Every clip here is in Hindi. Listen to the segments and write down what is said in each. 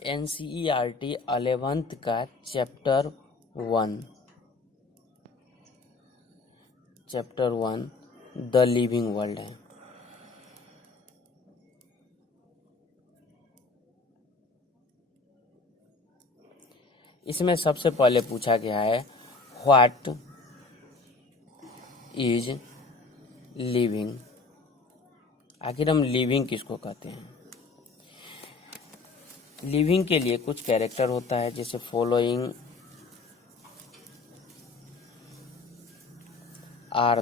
NCERT 11th का चैप्टर 1 द लिविंग वर्ल्ड है। इसमें सबसे पहले पूछा गया है व्हाट इज लिविंग। आखिर हम लिविंग किसको कहते हैं? लिविंग के लिए कुछ कैरेक्टर होता है, जैसे following are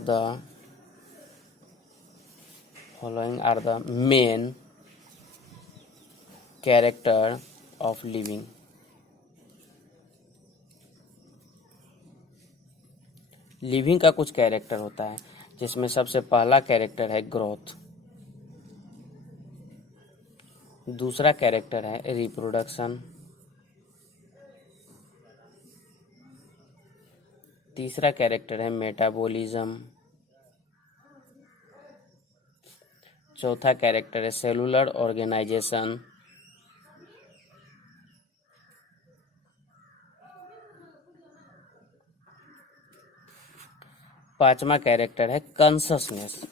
the main character of living. Living का कुछ कैरेक्टर होता है, जिसमें सबसे पहला कैरेक्टर है ग्रोथ, दूसरा कैरेक्टर है रिप्रोडक्शन, तीसरा कैरेक्टर है मेटाबॉलिज्म, चौथा कैरेक्टर है सेलुलर ऑर्गेनाइजेशन, पांचवा कैरेक्टर है कॉन्शसनेस।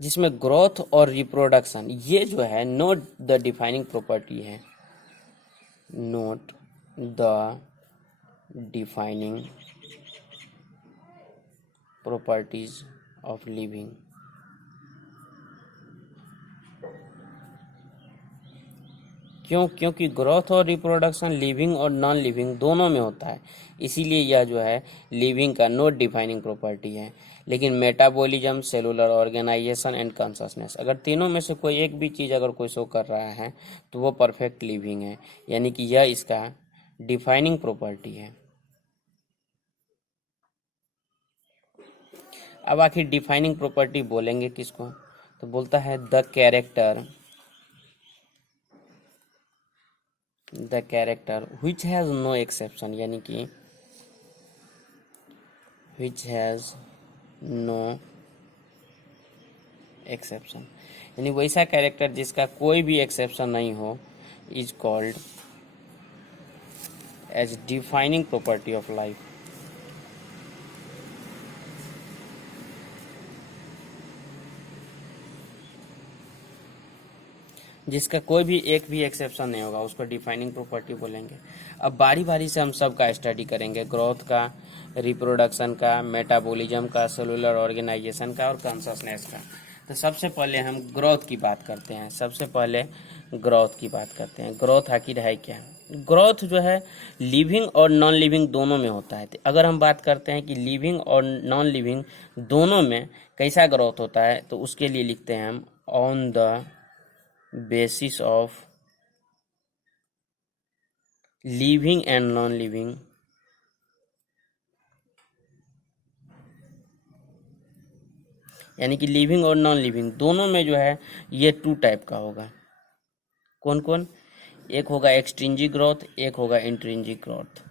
जिसमें ग्रोथ और रिप्रोडक्शन ये जो है नोट द डिफाइनिंग प्रॉपर्टी है, note the defining properties of living. क्योंकि ग्रोथ और रिप्रोडक्शन लिविंग और नॉन लिविंग दोनों में होता है, इसीलिए यह जो है लिविंग का नोट डिफाइनिंग प्रॉपर्टी है। लेकिन metabolism, cellular organization and consciousness, अगर तीनों में से कोई एक भी चीज़ अगर कोई शो कर रहा है तो वो परफेक्ट लिविंग है, यानी कि यह इसका डिफाइनिंग प्रॉपर्टी है। अब आखिर डिफाइनिंग प्रॉपर्टी बोलेंगे किसको? तो बोलता है the character which has no exception, यानी कि which has no exception, यानी वैसा कैरेक्टर जिसका कोई भी एक्सेप्शन नहीं हो is called as defining property of life. जिसका कोई भी एक भी एक्सेप्शन नहीं होगा उसको डिफाइनिंग प्रॉपर्टी बोलेंगे। अब बारी बारी से हम सब का स्टडी करेंगे, ग्रोथ का, रिप्रोडक्शन का, मेटाबॉलिज्म का, सेलुलर ऑर्गेनाइजेशन का और कॉन्शसनेस का। तो सबसे पहले हम ग्रोथ की बात करते हैं। ग्रोथ आखिर है क्या? ग्रोथ जो है लिविंग और नॉन लिविंग दोनों में होता है। तो अगर हम बात करते हैं कि लिविंग और नॉन लिविंग दोनों में कैसा ग्रोथ होता है, तो उसके लिए लिखते हैं हम on the basis of living and non-living यानी कि लिविंग और नॉन लिविंग दोनों में जो है ये 2 टाइप का होगा। कौन कौन? एक होगा एक्सट्रिंजिक ग्रोथ, एक होगा इंट्रिंजिक ग्रोथ।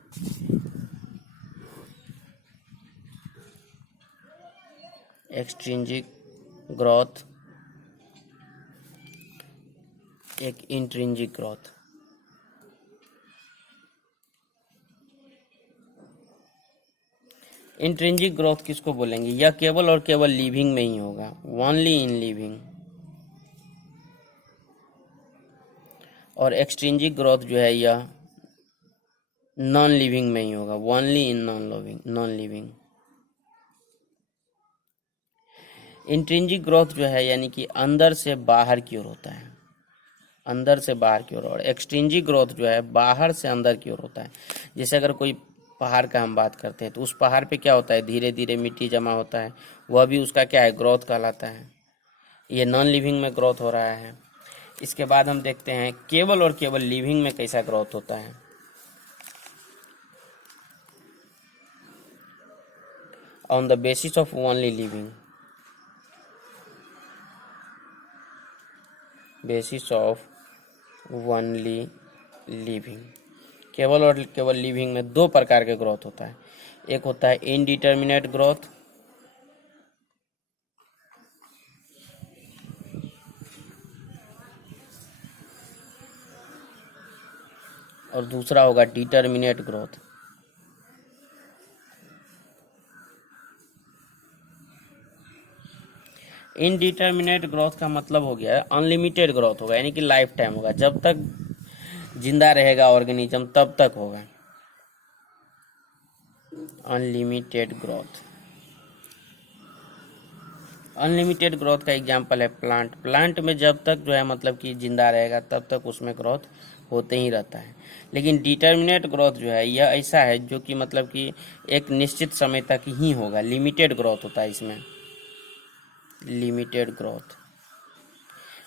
एक्सट्रिंजिक ग्रोथ, एक इंट्रिंजिक ग्रोथ। इंट्रिंजिक ग्रोथ किसको बोलेंगे? यह केवल और केवल लिविंग में ही होगा, ओनली इन लिविंग। और एक्सट्रिंजिक ग्रोथ जो है यह नॉन लिविंग में ही होगा, only in non living. Intrinsic growth जो है यानी कि अंदर से बाहर की ओर होता है, अंदर से बाहर की ओर। और एक्सट्रिंजिक ग्रोथ जो है बाहर से अंदर की ओर होता है। जैसे अगर कोई पहाड़ का हम बात करते हैं तो उस पहाड़ पे क्या होता है, धीरे धीरे मिट्टी जमा होता है, वह भी उसका क्या है, ग्रोथ कहलाता है। ये नॉन लिविंग में ग्रोथ हो रहा है। इसके बाद हम देखते हैं केवल और केवल लिविंग में कैसा ग्रोथ होता है। On the basis of only living, basis of only living, केवल और केवल लिविंग में 2 प्रकार के ग्रोथ होता है। एक होता है इनडिटर्मिनेट ग्रोथ, और दूसरा होगा डिटर्मिनेट ग्रोथ। इनडिटर्मिनेट ग्रोथ का मतलब हो गया अनलिमिटेड ग्रोथ होगा, यानी कि लाइफ टाइम होगा, जब तक जिंदा रहेगा ऑर्गेनिज्म तब तक होगा अनलिमिटेड ग्रोथ। अनलिमिटेड ग्रोथ का एग्जांपल है प्लांट। प्लांट में जब तक जो है मतलब कि जिंदा रहेगा तब तक उसमें ग्रोथ होते ही रहता है। लेकिन डिटर्मिनेट ग्रोथ जो है यह ऐसा है जो कि मतलब कि एक निश्चित समय तक ही होगा, लिमिटेड ग्रोथ होता है इसमें, लिमिटेड ग्रोथ।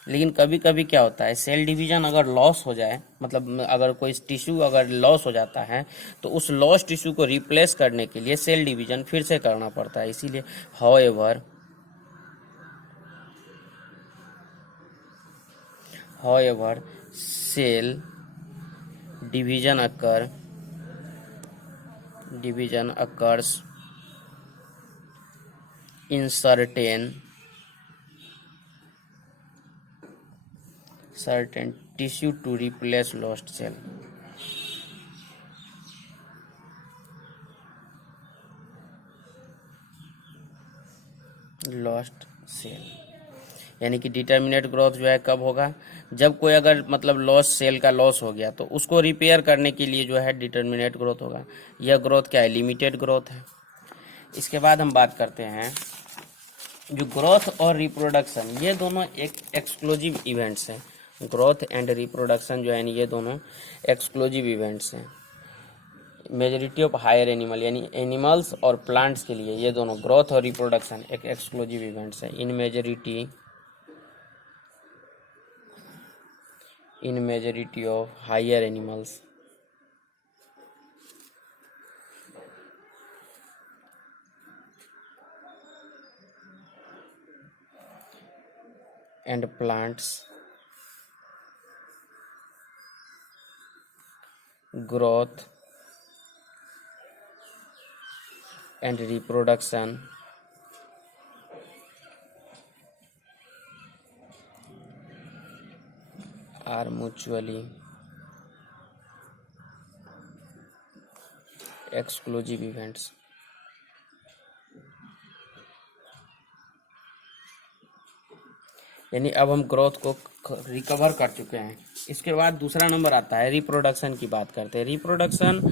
लेकिन कभी कभी क्या होता है, सेल डिवीजन अगर लॉस हो जाए, मतलब अगर कोई टिश्यू अगर लॉस हो जाता है तो उस लॉस टिश्यू को रिप्लेस करने के लिए सेल डिवीजन फिर से करना पड़ता है। इसीलिए however cell division occurs in certain tissue to replace lost cell। Lost cell यानी कि डिटर्मिनेट ग्रोथ जो है कब होगा, जब कोई अगर मतलब लॉस सेल का लॉस हो गया तो उसको रिपेयर करने के लिए जो है डिटर्मिनेट ग्रोथ होगा। यह ग्रोथ क्या है, लिमिटेड ग्रोथ है। इसके बाद हम बात करते हैं जो ग्रोथ और रिप्रोडक्शन, ये दोनों एक एक्सक्लूसिव इवेंट्स हैं। ग्रोथ एंड रिप्रोडक्शन जो है ये दोनों एक्सक्लूसिव इवेंट्स हैं मेजॉरिटी ऑफ हायर एनिमल, यानी एनिमल्स और प्लांट्स के लिए ये दोनों ग्रोथ और रिप्रोडक्शन एक एक्सक्लूसिव इवेंट्स हैं in majority of higher animals and plants. Growth and reproduction are mutually exclusive events। यानी अब हम ग्रोथ को रिकवर कर चुके हैं। इसके बाद दूसरा नंबर आता है रिप्रोडक्शन की बात करते हैं। रिप्रोडक्शन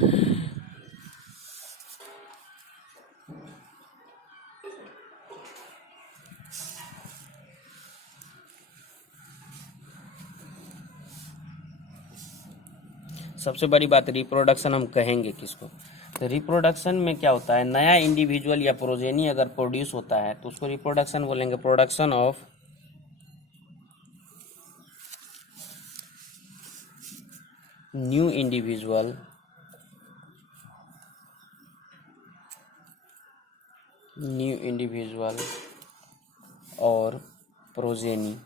सबसे बड़ी बात, रिप्रोडक्शन हम कहेंगे किसको, तो रिप्रोडक्शन में क्या होता है, नया इंडिविजुअल या प्रोजेनी अगर प्रोड्यूस होता है तो उसको रिप्रोडक्शन बोलेंगे। प्रोडक्शन ऑफ न्यू इंडिविजुअल और progeny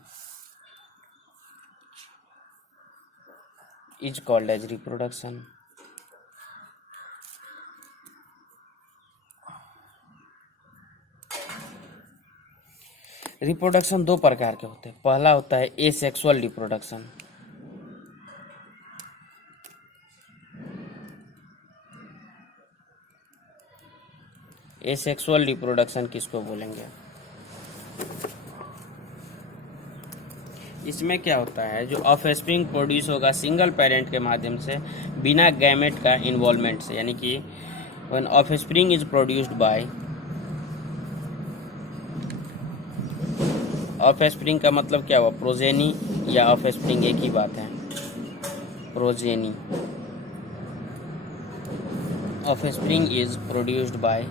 is called as reproduction। Reproduction दो प्रकार के होते हैं। पहला होता है एसेक्सुअल रिप्रोडक्शन। एसेक्सुअल रिप्रोडक्शन किसको बोलेंगे, इसमें क्या होता है, जो ऑफस्प्रिंग प्रोड्यूस होगा सिंगल पेरेंट के माध्यम से बिना गैमेट का इन्वॉल्वमेंट से, यानी कि when offspring is produced by, offspring का मतलब क्या हुआ, प्रोजेनी या ऑफस्प्रिंग एक ही बात है। Progeny, offspring is produced by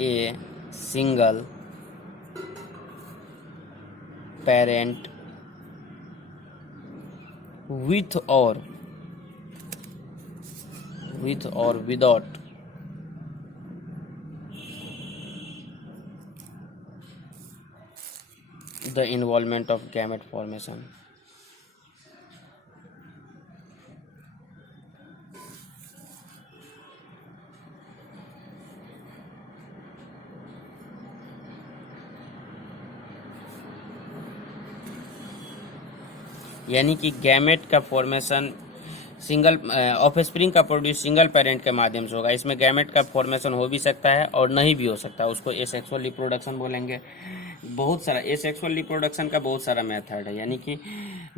a single parent with or without the involvement of gamete formation। यानी कि गैमेट का फॉर्मेशन सिंगल ऑफस्प्रिंग का प्रोड्यूस सिंगल पेरेंट के माध्यम से होगा। इसमें गैमेट का फॉर्मेशन हो भी सकता है और नहीं भी हो सकता, उसको एसेक्सुअल रिप्रोडक्शन बोलेंगे। बहुत सारा एसेक्सुअल रिप्रोडक्शन का बहुत सारा मेथड है, यानी कि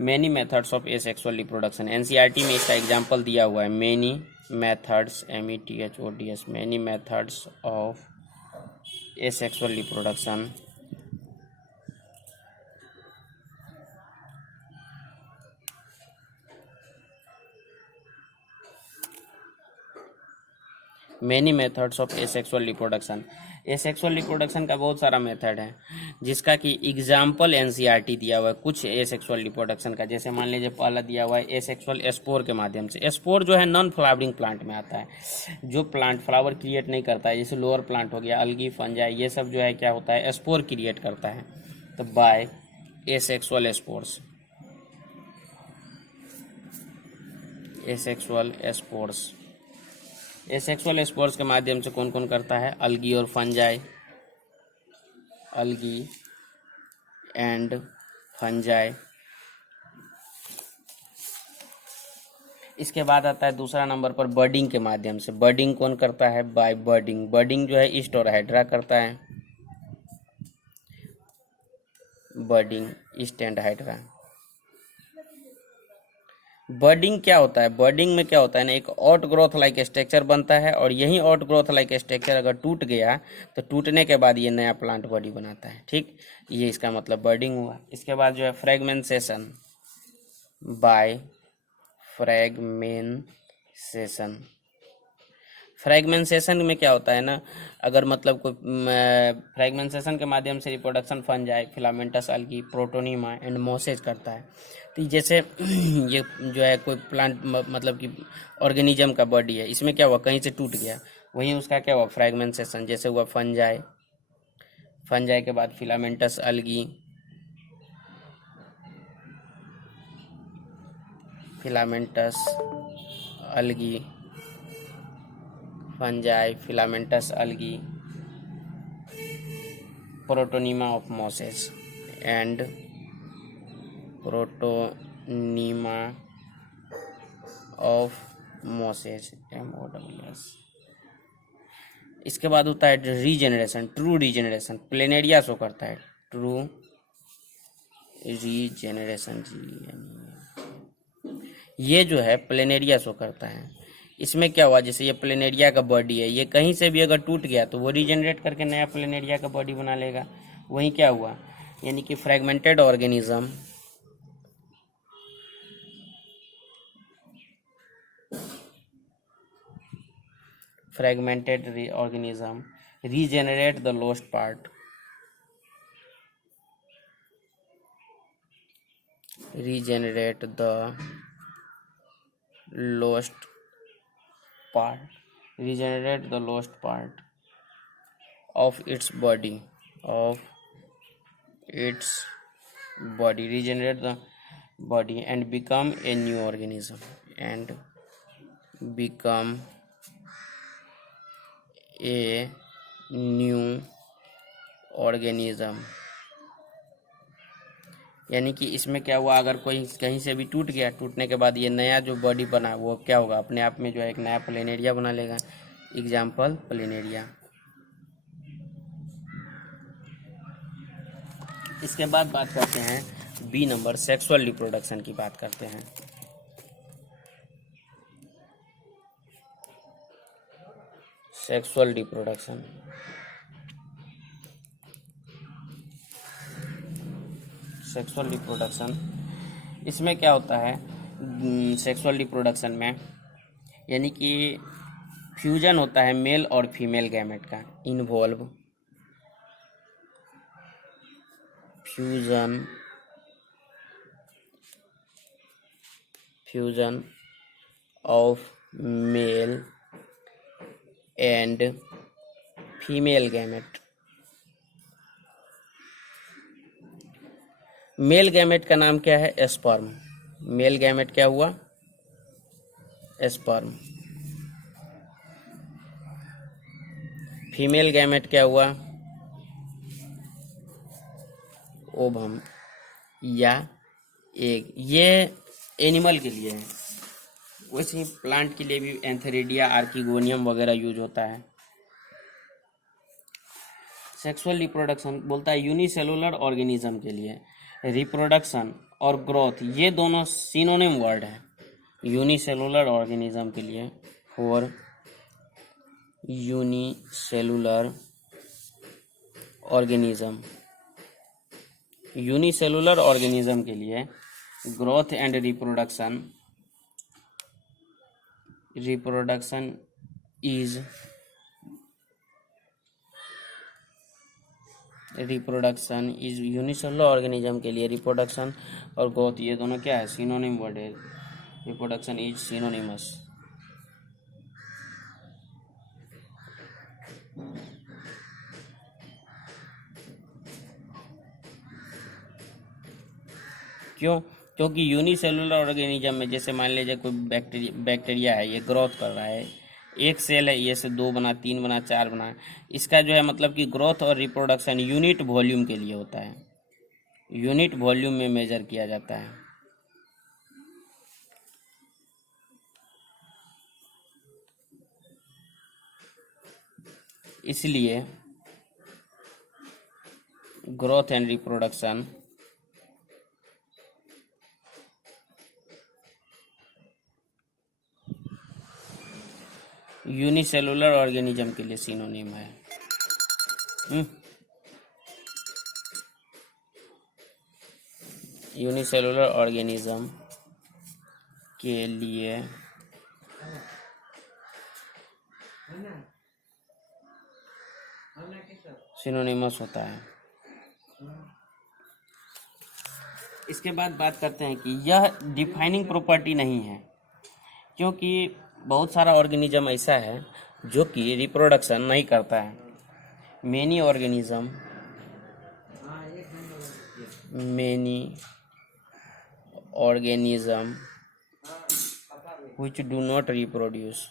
many methods of asexual reproduction. NCERT में इसका एग्जांपल दिया हुआ है, many methods, METHODS, many methods of asexual reproduction. Many methods of asexual reproduction. Asexual reproduction का बहुत सारा मेथड है, जिसका कि एग्जाम्पल एनसीईआरटी दिया हुआ है कुछ एसेक्सुअल रिप्रोडक्शन का। जैसे मान लीजिए पहला दिया हुआ है एसेक्सुअल स्पोर के माध्यम से। स्पोर जो है नॉन फ्लावरिंग प्लांट में आता है, जो प्लांट फ्लावर क्रिएट नहीं करता है, जैसे लोअर प्लांट हो गया, अलगी, फंजाई, ये सब जो है क्या होता है, स्पोर क्रिएट करता है। तो by asexual spores, asexual spores, asexual spores के माध्यम से कौन कौन करता है, अलगी और फंजाई, अलगी एंड फंजाई। इसके बाद आता है दूसरा नंबर पर बर्डिंग के माध्यम से। बर्डिंग कौन करता है, बाय बर्डिंग। बर्डिंग जो है ईस्ट और हाइड्रा करता है, बर्डिंग ईस्ट एंड हाइड्रा। बर्डिंग क्या होता है, बर्डिंग में क्या होता है ना, एक आउट ग्रोथ लाइक स्ट्रक्चर बनता है, और यही आउट ग्रोथ लाइक स्ट्रक्चर अगर टूट गया तो टूटने के बाद ये नया प्लांट बॉडी बनाता है। ठीक, ये इसका मतलब बर्डिंग हुआ। इसके बाद जो है फ्रेगमेंटेशन, बाय फ्रेगमेंटेशन। फ्रेगमेंटेशन में क्या होता है ना, अगर मतलब कोई फ्रेगमेंटेशन के माध्यम से reproduction fungi, filamentous algae, protonema and mosses करता है। तो जैसे ये जो है कोई प्लांट मतलब कि ऑर्गेनिज्म का बॉडी है, इसमें क्या हुआ, कहीं से टूट गया, वहीं उसका क्या हुआ, फ्रेगमेंटेशन। जैसे हुआ फंजाई, फंजाई के बाद filamentous algae, filamentous algae, fungi, filamentous algae, protonema of mosses and protonema of mosses, MOSS। इसके बाद होता है regeneration, true regeneration. Planaria show करता है, ट्रू रीजेनरेशन, ये जो है प्लेनेरिया शो करता है। इसमें क्या हुआ, जैसे ये प्लेनेरिया का बॉडी है, ये कहीं से भी अगर टूट गया तो वो रीजनरेट करके नया प्लेनेरिया का बॉडी बना लेगा। वहीं क्या हुआ, यानी कि fragmented organism, fragmented organism regenerate the lost part, regenerate the lost part, regenerate the lost part of its body, of its body, regenerate the body and become a new organism, and become a new organism। यानी कि इसमें क्या हुआ, अगर कोई कहीं से भी टूट गया, टूटने के बाद ये नया जो बॉडी बना वो क्या होगा, अपने आप में जो है एक नया प्लेनेरिया बना लेगा। Example planaria. इसके बाद बात करते हैं बी नंबर, सेक्सुअल रिप्रोडक्शन की बात करते हैं। सेक्सुअल रिप्रोडक्शन, सेक्सुअल रिप्रोडक्शन, इसमें क्या होता है सेक्सुअल रिप्रोडक्शन में, यानी कि फ्यूजन होता है मेल और फीमेल गैमेट का, involve fusion of male and female gamete. Male gamete का नाम क्या है, स्पर्म। मेल गैमेट क्या हुआ, स्पर्म। फीमेल गैमेट क्या हुआ, ओवम या एग, ये एनिमल के लिए है। वैसे ही प्लांट के लिए भी एंथेरिडिया, आर्किगोनियम वगैरह यूज होता है। सेक्सुअल रिप्रोडक्शन बोलता है यूनिसेलुलर ऑर्गेनिज्म के लिए रिप्रोडक्शन और ग्रोथ ये दोनों सिनोनिम वर्ड है। यूनिसेलुलर ऑर्गेनिज्म के लिए for unicellular organism, unicellular organism के लिए growth and reproduction, reproduction is unicellular organism के लिए रिप्रोडक्शन और ग्रोथ ये दोनों क्या है, सिनोनिम वर्ड है। Reproduction is synonymous. क्यों? क्योंकि यूनिसेलुलर ऑर्गेनिज्म में जैसे मान लीजिए कोई बैक्टीरिया है, ये ग्रोथ कर रहा है, एक सेल है, ये से 2 बना, 3 बना, 4 बना। इसका जो है मतलब कि ग्रोथ और रिप्रोडक्शन यूनिट वॉल्यूम के लिए होता है, यूनिट वॉल्यूम में मेजर किया जाता है। इसलिए growth and reproduction unicellular organism के लिए सिनोनिम है। यूनिसेलुलर ऑर्गेनिज्म के लिए सिनोनिमस होता है। इसके बाद बात करते हैं कि यह डिफाइनिंग प्रॉपर्टी नहीं है, क्योंकि बहुत सारा ऑर्गेनिज्म ऐसा है जो कि रिप्रोडक्शन नहीं करता है। Many organism which do not reproduce,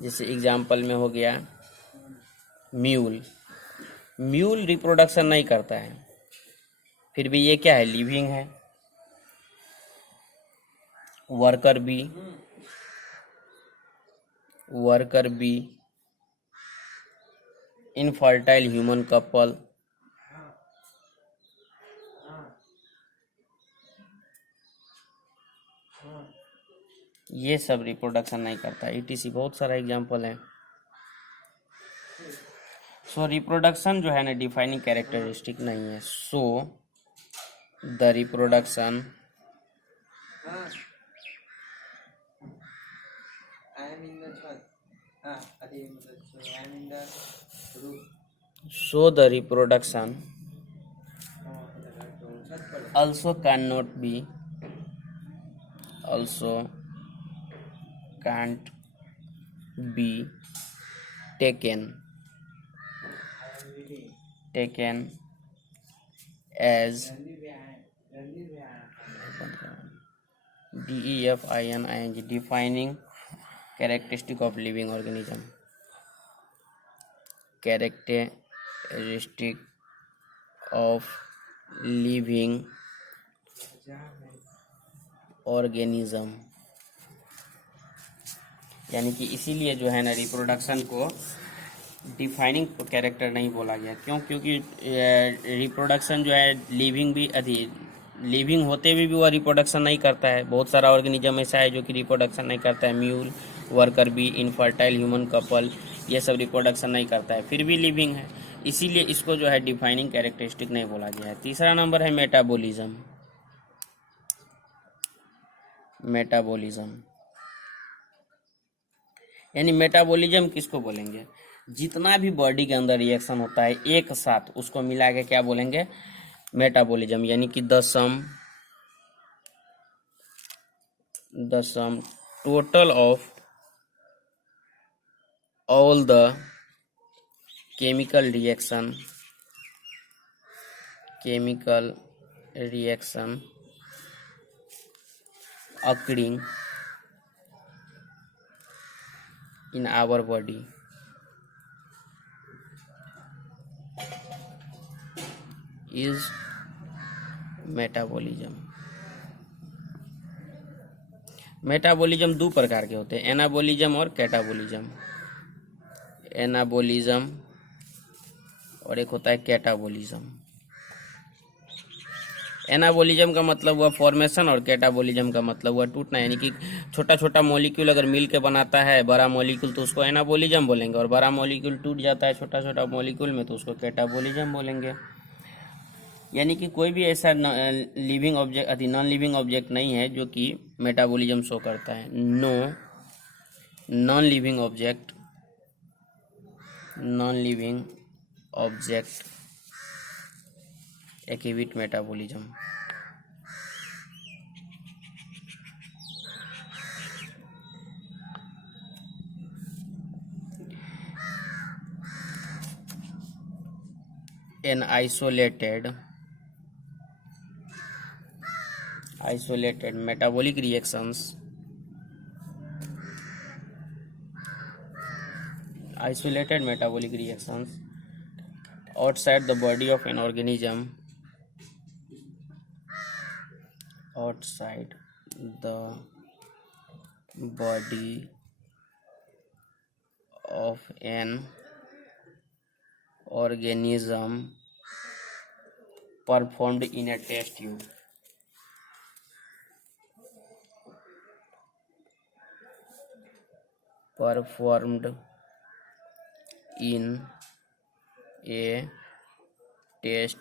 जैसे एग्जाम्पल में हो गया म्यूल रिप्रोडक्शन नहीं करता है, फिर भी ये क्या है, लिविंग है। Worker bee, infertile human couple, ये सब रिप्रोडक्शन नहीं करता। ETC बहुत सारा एग्जाम्पल है। सो रिप्रोडक्शन जो है ना डिफाइनिंग कैरेक्टरिस्टिक नहीं है। So the reproduction also can't be taken as defining characteristic of living organism, characteristic of living organism, यानी कि इसीलिए जो है ना रिप्रोडक्शन को डिफाइनिंग कैरेक्टर नहीं बोला गया। क्यों? क्योंकि रिप्रोडक्शन जो है लिविंग होते हुए भी वह रिप्रोडक्शन नहीं करता है। बहुत सारा ऑर्गेनिज्म ऐसा है जो कि रिप्रोडक्शन नहीं करता है। Mule, worker bee, infertile human couple, ये सब रिप्रोडक्शन नहीं करता है, फिर भी लिविंग है। इसीलिए इसको जो है डिफाइनिंग कैरेक्टरिस्टिक नहीं बोला गया है। तीसरा नंबर है मेटाबॉलिज्म। यानी मेटाबॉलिज्म किसको बोलेंगे? जितना भी बॉडी के अंदर रिएक्शन होता है एक साथ, उसको मिला के क्या बोलेंगे? मेटाबॉलिज्म। यानी कि the sum total of all the chemical reaction occurring in our body is metabolism. Metabolism दो प्रकार के होते हैं, एनाबॉलिज्म और कैटाबॉलिज्म। एनाबॉलिज्म और एक होता है कैटाबॉलिज्म। एनाबॉलिज्म का मतलब हुआ फॉर्मेशन और कैटाबॉलिज्म का मतलब हुआ टूटना, यानी कि छोटा छोटा मॉलिक्यूल अगर मिल के बनाता है बड़ा मॉलिक्यूल तो उसको एनाबॉलिज्म बोलेंगे, और बड़ा मॉलिक्यूल टूट जाता है छोटा छोटा मॉलिक्यूल में तो उसको कैटाबॉलिज्म बोलेंगे। यानी कि कोई भी ऐसा लिविंग ऑब्जेक्ट अति नॉन लिविंग ऑब्जेक्ट नहीं है जो कि मेटाबॉलिज्म शो करता है। No non living object exhibit metabolism. an isolated metabolic reactions outside the body of an organism performed in a test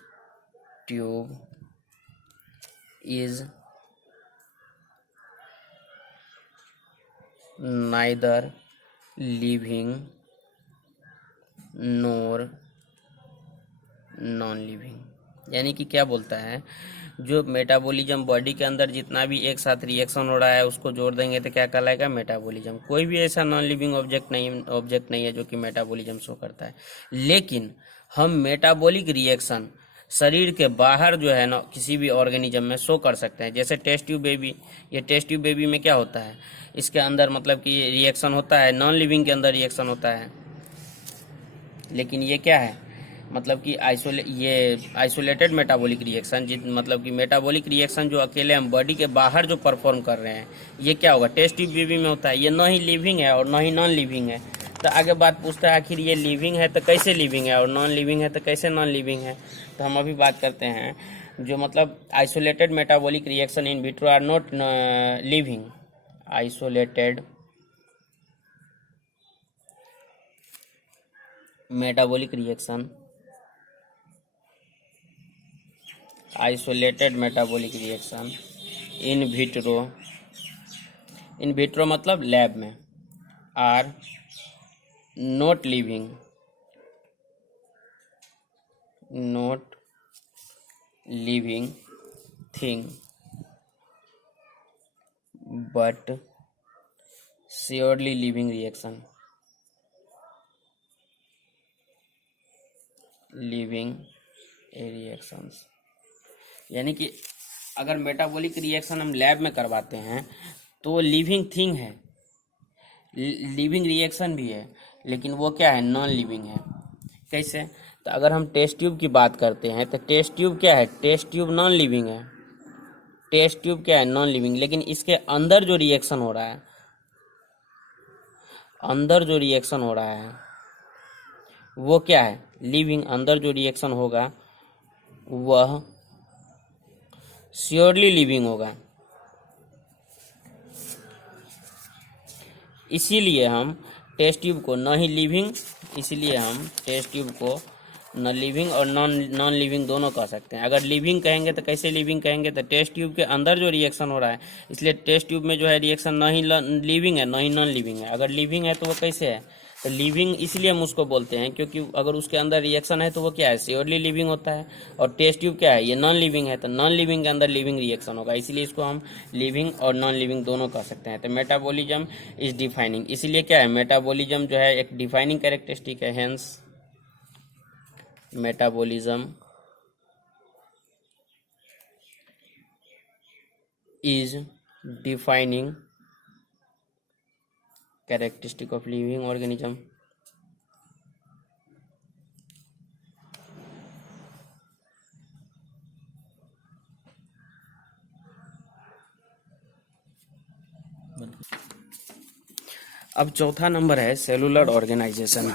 tube is neither living nor non living. यानी कि क्या बोलता है, जो मेटाबॉलिज्म बॉडी के अंदर जितना भी एक साथ रिएक्शन हो रहा है उसको जोड़ देंगे तो क्या कहलाएगा, मेटाबॉलिज्म। कोई भी ऐसा नॉन लिविंग ऑब्जेक्ट नहीं है जो कि मेटाबॉलिज्म शो करता है। लेकिन हम मेटाबॉलिक रिएक्शन शरीर के बाहर जो है ना किसी भी ऑर्गेनिज्म में शो कर सकते हैं। जैसे टेस्ट ट्यूब बेबी, ये टेस्ट ट्यूब बेबी में क्या होता है, इसके अंदर मतलब कि रिएक्शन होता है, नॉन लिविंग के अंदर रिएक्शन होता है, लेकिन ये क्या है मतलब कि आइसोलेटेड मेटाबॉलिक रिएक्शन, मतलब कि मेटाबॉलिक रिएक्शन जो अकेले हम बॉडी के बाहर जो परफॉर्म कर रहे हैं ये क्या होगा, टेस्ट ट्यूब बेबी में होता है। ये न ही लिविंग है और न ही नॉन लिविंग है। तो आगे बात पूछता है आखिर ये लिविंग है तो कैसे लिविंग है और नॉन लिविंग है तो कैसे नॉन लिविंग है। तो हम अभी बात करते हैं जो मतलब isolated metabolic reaction in vitro are not living. Isolated metabolic reaction in vitro मतलब लैब में, are not living thing but surely living reactions. यानी कि अगर मेटाबॉलिक रिएक्शन हम लैब में करवाते हैं तो लिविंग थिंग है, लिविंग रिएक्शन भी है, लेकिन वो क्या है, नॉन लिविंग है। कैसे, तो अगर हम टेस्ट ट्यूब की बात करते हैं तो टेस्ट ट्यूब क्या है, टेस्ट ट्यूब नॉन लिविंग है। टेस्ट ट्यूब क्या है, नॉन लिविंग, लेकिन इसके अंदर जो रिएक्शन हो रहा है, वो क्या है, लिविंग। अंदर जो रिएक्शन होगा वह श्योरली लिविंग होगा। इसीलिए हम टेस्ट ट्यूब को न लिविंग और नॉन लिविंग दोनों कह सकते हैं। अगर लिविंग कहेंगे तो कैसे लिविंग कहेंगे, तो टेस्ट ट्यूब के अंदर जो रिएक्शन हो रहा है, इसलिए टेस्ट ट्यूब में जो है रिएक्शन न ही लिविंग है न ही नॉन लिविंग है। अगर लिविंग है तो वो कैसे है, तो लिविंग इसलिए हम उसको बोलते हैं क्योंकि अगर उसके अंदर रिएक्शन है तो वो क्या है, श्योरली लिविंग होता है। और टेस्ट ट्यूब क्या है, ये नॉन लिविंग है, तो नॉन लिविंग के अंदर लिविंग रिएक्शन होगा, इसलिए इसको हम लिविंग और नॉन लिविंग दोनों कह सकते हैं। तो मेटाबॉलिज्म इज डिफाइनिंग, इसलिए क्या है, मेटाबॉलिज्म जो है एक डिफाइनिंग कैरेक्टरिस्टिक है। Hence metabolism is defining characteristic of living organism. अब चौथा नंबर है cellular organization.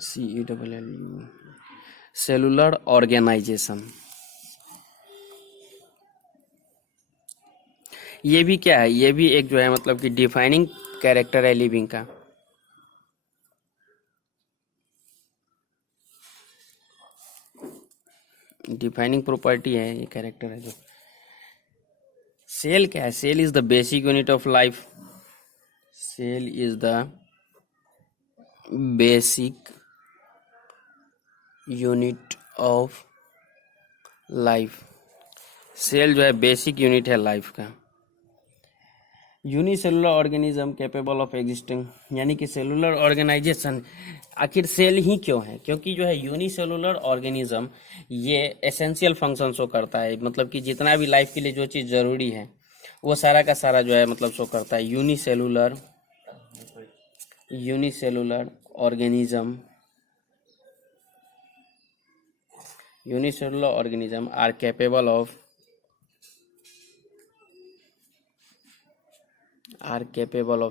CELLU, cellular organization. ये भी क्या है, ये भी एक जो है मतलब कि डिफाइनिंग कैरेक्टर है लिविंग का। डिफाइनिंग प्रॉपर्टी है, ये कैरेक्टर है जो। सेल क्या है, cell is the basic unit of life. Cell is the basic unit of life. Cell जो है बेसिक यूनिट है लाइफ का। Unicellular organism capable of existing, यानी कि सेलुलर ऑर्गेनाइजेशन आखिर सेल ही क्यों है, क्योंकि जो है यूनिसेलुलर ऑर्गेनिज्म ये एसेंशियल फंक्शन शो करता है, मतलब कि जितना भी लाइफ के लिए जो चीज़ ज़रूरी है वो सारा का सारा जो है मतलब शो करता है। Unicellular organism are capable of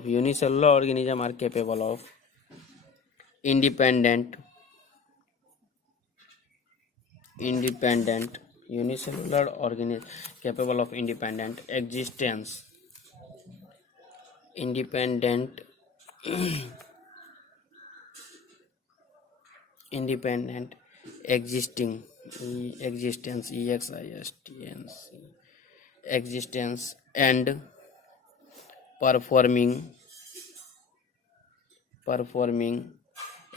unicellular organism are capable of independent unicellular organism capable of independent existence, independent existing existence existence and performing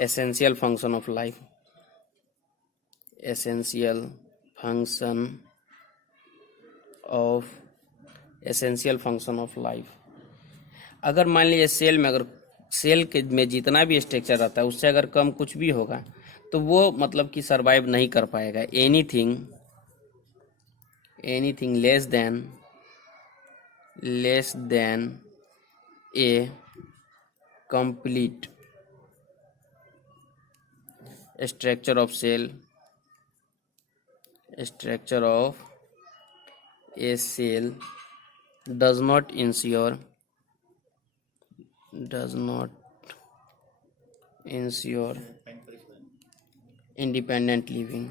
essential function of life, essential function of life। अगर मान लीजिए सेल में, अगर सेल के में जितना भी स्ट्रक्चर रहता है उससे अगर कम कुछ भी होगा तो वो मतलब कि सरवाइव नहीं कर पाएगा। Anything less than a complete structure of a cell does not ensure independent living।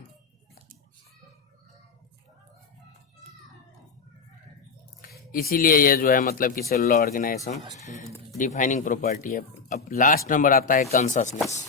इसीलिए ये जो है मतलब कि सेलुलर ऑर्गेनाइजेशन डिफाइनिंग प्रॉपर्टी है। अब लास्ट नंबर आता है कॉन्शसनेस।